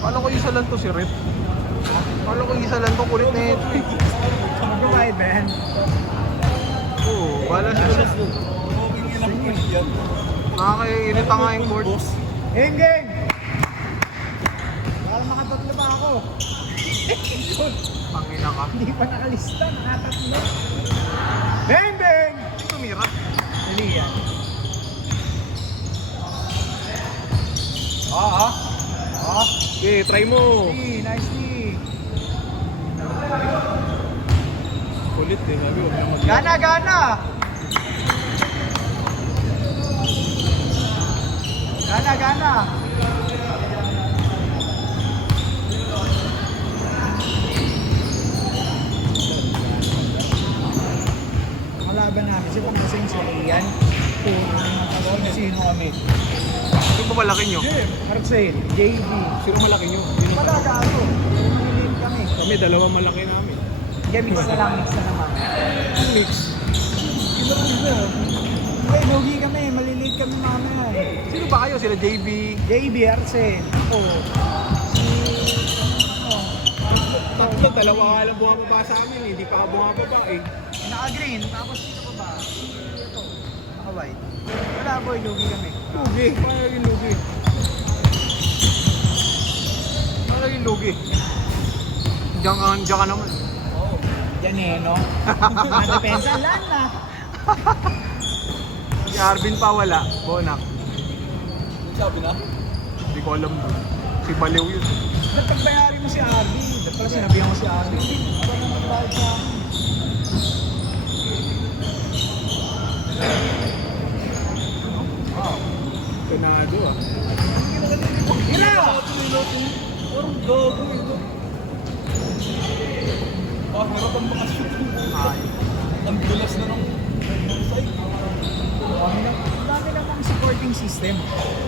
Kala ko isa lang to si Rep. Kala ko isa lang to, kulit na ito eh. Mag-provide ba yan? Oo, wala siya. Nakakairita nga yung board. Gang, gang! Baka makatatlo ba ako? Pangina ka. Hindi pa nakalista, nakatatlo. Bang, bang! Tumira. Dali yan. Okay, try mo. Nicely. Kulit eh, sabi huwag na mag- Gana, gana! Gana, gana! Kalaban namin, siya pang kasing si Ian. Kung sino kami. Sino ba malaki nyo? Marcel, JB. Sino malaki nyo? Malaga ako. Maliliit kami. Kami, dalawa malaki namin. Kaya mix na lang, mix na naman. Mix. Hey, lugi kami, maliliit kami mamaya eh. Sino ba kayo? Sila JB? JB, Arcel. Ako. Tatlo, dalawa ka lang bumababa sa amin eh. Hindi pa ka bumababa eh. Naka-green, tapos dito pa ba? Ito. Naka-white. Wala boy, lugi kami. Lugi. Paano yung lugi? Paano yung lugi? Diyan ka naman. Yan eh, no? Nadepensa lang na. Si Arvin pa wala. Bonak. Sabi na? Hindi ko alam doon. Si Baliw yun. Ba't pagbayari mo si Abby? Ba't pala sinabihan mo si Abby? Ba't naman magbayad sa akin? Tunado ah. Hila! Parang gago ito. Hirap ang mga shoot. Ay. Ang dulas na ng side. Ang dami namang supporting system.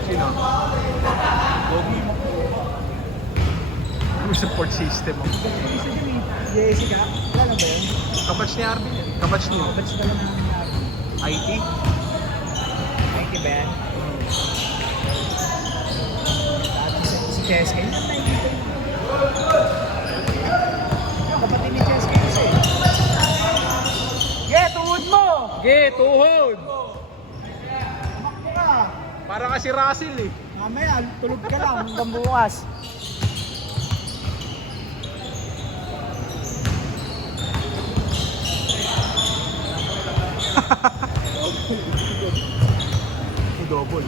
Sino? Gogi mo. Ano support system mo? Isa dyan eh. Jessica, wala na ba yun? Kabatch ni Arvin yan. Kabatch niyo. Ba't sila naman namin ni Abby? IT? Ay, Ben. Si Cheska, yun ang nakikita yun. Yung kapatid ni Cheska yun eh. Yeah, tuhod mo! Ge, tuhod! Tumakbo ka! Para kasi Russell eh. Mamaya, tulog ka lang hanggang bukas. Double.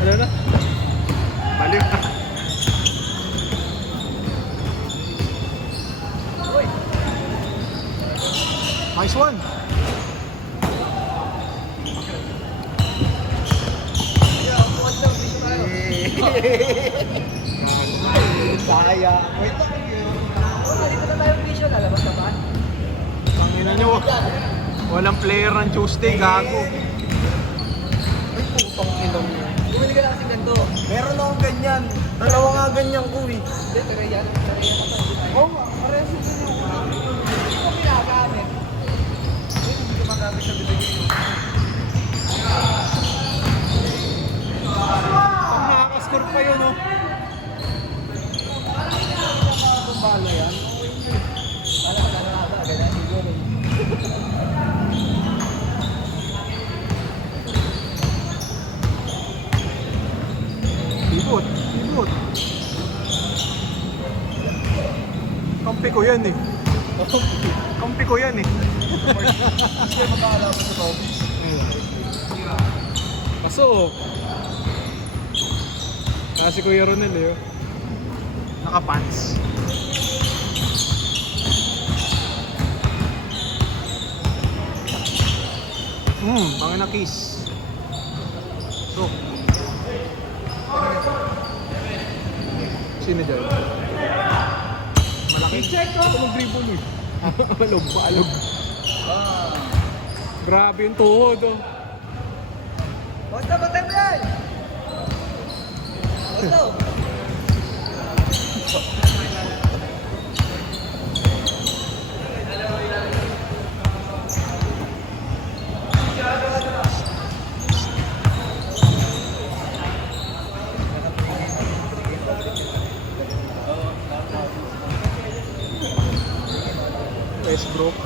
Ano na? Baliw na. Nice one. Kaya. Wait lang. Dito na tayo official. Lalabas ka ba? Pangina nyo. Walang player ng Tuesday, gago. Ay, putang ilong mo. Bumili ka na kasi ganito. Meron akong ganyan. Dalawa nga ganyan ko eh. Hindi, pero yan. Oo nga, parehas yung ganyan. Hindi ko pinagamit. Hindi ko magamit sa bibig ko. Pag nakakascore pa yun, oh. Kung bala yan. Bala ka na ba? Ganyan siguro. Ibot, ibot. Kampi ko yan eh. Kampi ko yan eh. Kasi mag-aalaman sa Toby. Pasok. Kasi Kuya Ronel eh. Naka-pants. Mga na-kiss. So. Sino dyan? Malaki. Check ko! Ito mag-dribble eh. Alog, paalog. Grabe yung tuhod oh. Basta ba tayo yan? Basta! Westbrook.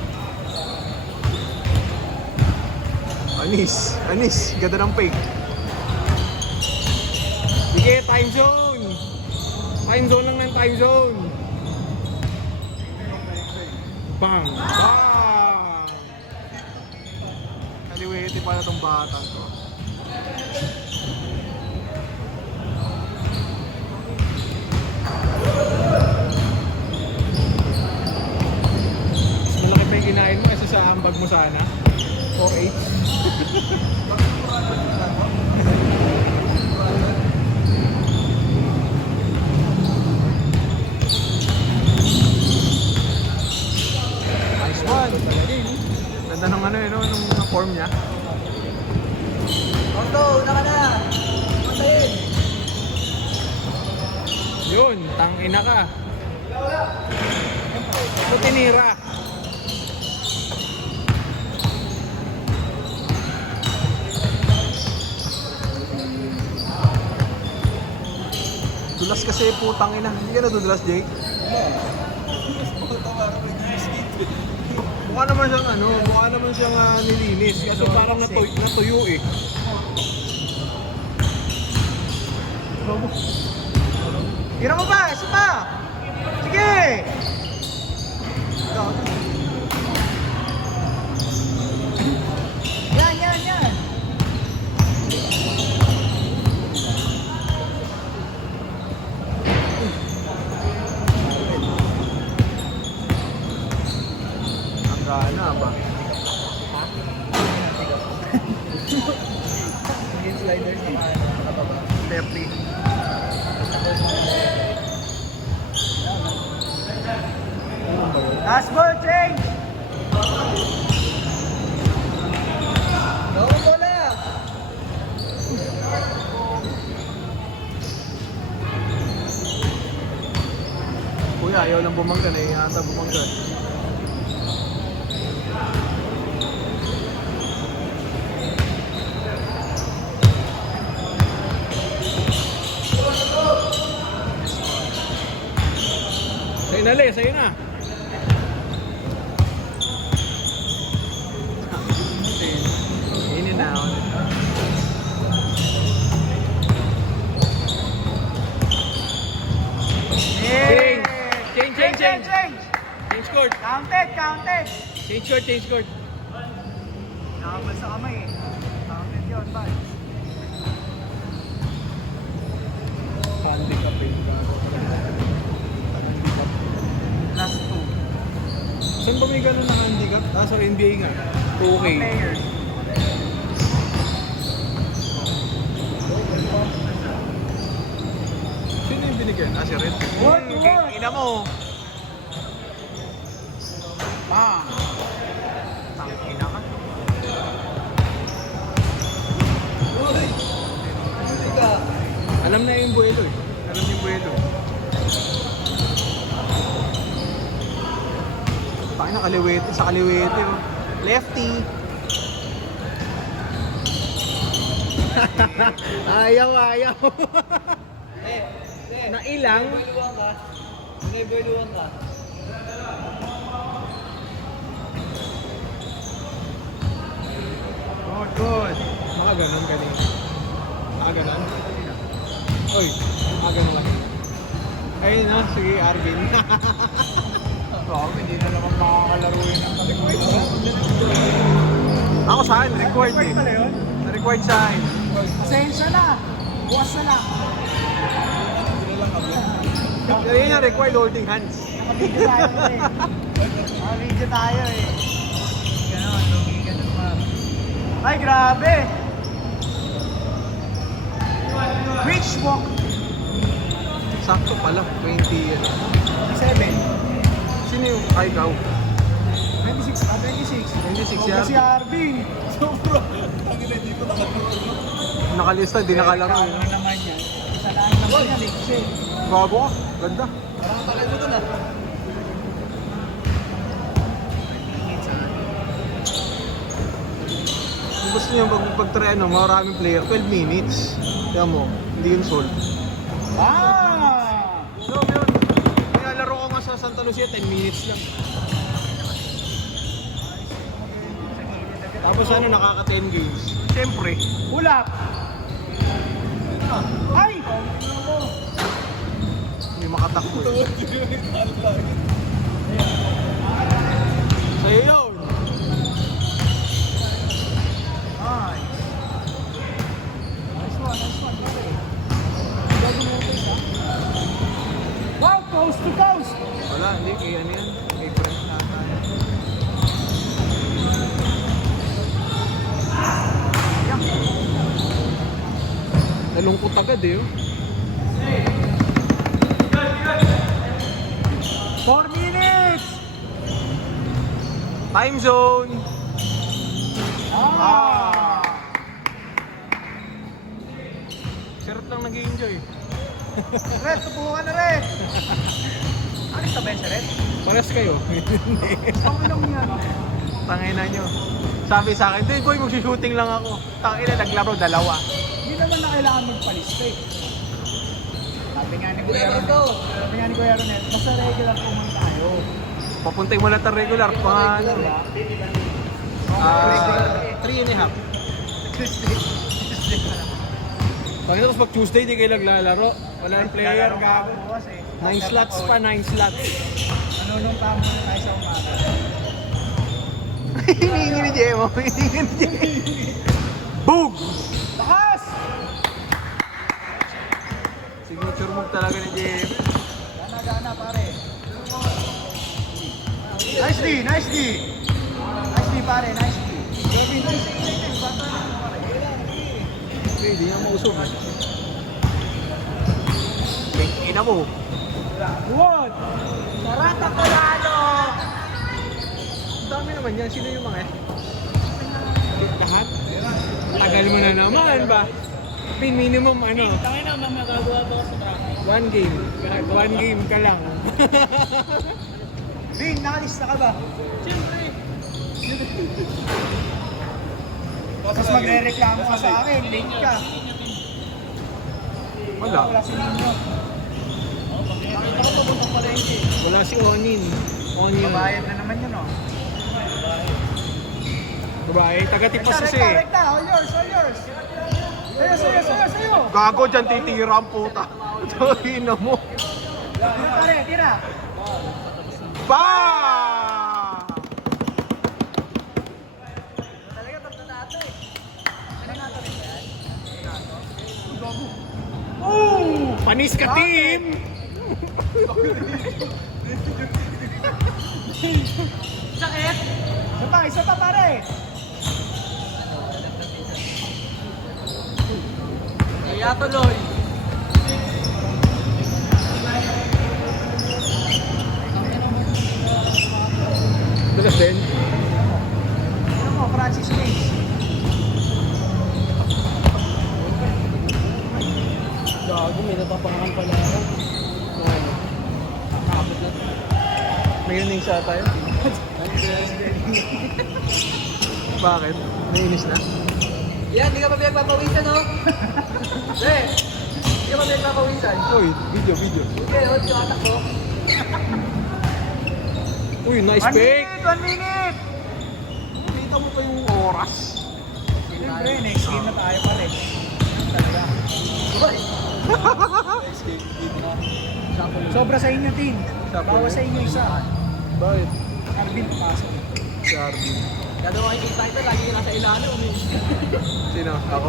Anis. Ganda ng fake. Sige, time zone. Time zone lang ng time zone. Bang! Bang! Kaliwete pala tong batang to. Mas malaki pa yung kinain mo kasi sa ambag mo sana. 4H. Nice one. Ganda ng ano yun, nung form niya. Otto, una ka na. Patayin. Yun, tangina ka. Ito tinira. Dulas kasi putang ina. Hindi ka nadudulas, Jake? Mukha naman siyang nilinis. Kasi parang natuyo eh. Tira mo ba? Isa pa! Sige! Yan. Ang gana ba? Yung sliders na nakababa. Pepli. Last ball, change! No, bola! Kuya, ayaw lang bumanggan eh. Ata bumanggan. Sa'yo na, Le. Sa'yo na. In and out. Change. Change court. Counted! Change court. Nakabal sa kamay eh. Counted yun, ba? Handicap eh. Last two. Saan ba may gano'n na handicap? Sa NBA nga. 2K. Players. Sino yung binigyan? Si Red. What? Ina mo. Bang! Tangina ka. Alam na yung buwelo eh. Alam yung buwelo. Tangina kaliwete. Sa kaliwete oh. Lefty. ayaw. Na ilang? Naiboyluwan ka. Good. Mga ganun kanina. Ganun. Uy, ganun lang. Ayun na, sige Arvin. Hindi na naman makakalaro yun ng kalikwit. Ako saan? Required eh. pala yun? Required saan? Pasensya na. Buwas na lang. Yun yung required holding hands. Nakabidyo tayo eh. Ganon, lugi ganon pa. Ay, grabe! Which walk? Sakto pala, 20 yan. 7. Sino yung ikaw? 26. 26 Huwag yan. si Arvin. Sobra. Ang ina, hindi ko nakatulog. Nakalista, di nakalaro. Ano naman yan? Isa lang naman yan. Bago ka, ganda. Parang talay mo dun ah. Kung gusto niyo pag-try maraming player, 12 minutes. Kaya mo, hindi yun sold. Ah! So, yun. Kaya laro ko nga sa Santa Lucia, 10 minutes lang. Tapos ano, nakaka 10 games. Siyempre, Ulap! Ay! hindi makatakbo eh. Sa'yo yun. Nice. Nice one, pare. Wow, coast to coast! Wala, hindi. Kay ano yan. Kay French nata. Nalungkot agad eh. Oh. 4 minutes! Time zone! Ah! Sarap lang nag-i-enjoy. Red, tubukan na red! Alis na ba yun sa red? Pares kayo. Ang ilang yan. Tangina nyo. Sabi sa akin, hindi boy, mag-shooting lang ako. Tangina, naglaro dalawa. Hindi naman na kailangan magpalista eh. Sabi nga ni Kuya Ronet, basta regular po muna tayo. Papuntay mo lang ng regular. Paano? 3.5. Tangina, tapos pag Tuesday, di kayo naglalaro. Wala ng player. Gago bukas eh. 9 slots pa, 9 slots. Nanunumpa mo na tayo sa umaga. Hiningi ni Jemo. Hiningi ni Jemo. Boom! Lakas! Signature move talaga ni Jemo. Gana pare. Nice D, nice D. Nice D pare, nice D. Hindi niya mausog. Ina mo. What? Narata ko lalo! Ang dami naman yan. Sino yung mga lahat? Tagal mo na naman ba? Pin minimum ano? Tayo na, magagawa ba sa traffic? 1 game. 1 game ka lang. Vin, nakalista ka ba? Siyempre. Tapos magre-reklamo ka sa akin, late ka. Wala. Wala si Nino. Wala si Onin. Onion. Babayad na naman yun oh. Babae. Taga-tipos kasi. Rekta, all yours, all yours. Sa'yo. Gago dyan titira ang puta. Ina mo. Pare, tira. Pa! Talaga tapos na ito eh. Panis ka, team! Sakit? Isa pa pare. Kaya tuloy. Dalas din. Ano mo, Francis Mace? Gago, may natapangan pala ako. Nakakabot na. May innings ata yun. Bakit? Nainis na? Yan, di ka pa pinagpapawisan, no? Di ka pa pinagpapawisan. Uy, video. Okay, hold yung atak ko. Uy, nice 1 pick! minute, 1 minute. Kita mo pa yung oras. Siyempre, next game na tayo pare. Talaga. Sobra sa inyo, team. Bawa sa inyo isa. Bakit? Arvin, pasok. Si Arvin. Gano'n makikita kita, lagi ka nasa ilalim. Sino? Ako?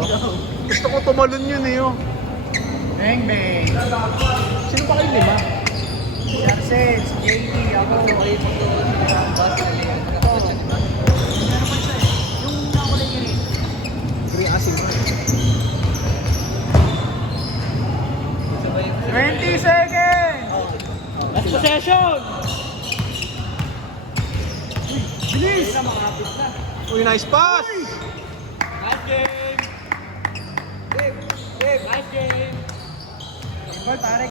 Gusto ko tumalon yun eh. Oh. Bang, bang. Sino ba kayo 5? Si Arcel, si JD, ako. Okay, pagdoon. Basta. Ano pa isa eh? Yung nakulay yun eh. Green asin. 20 seconds! Last possession! Bilis! Uy, nice pass! Nice game! Nice game! Goal, pare.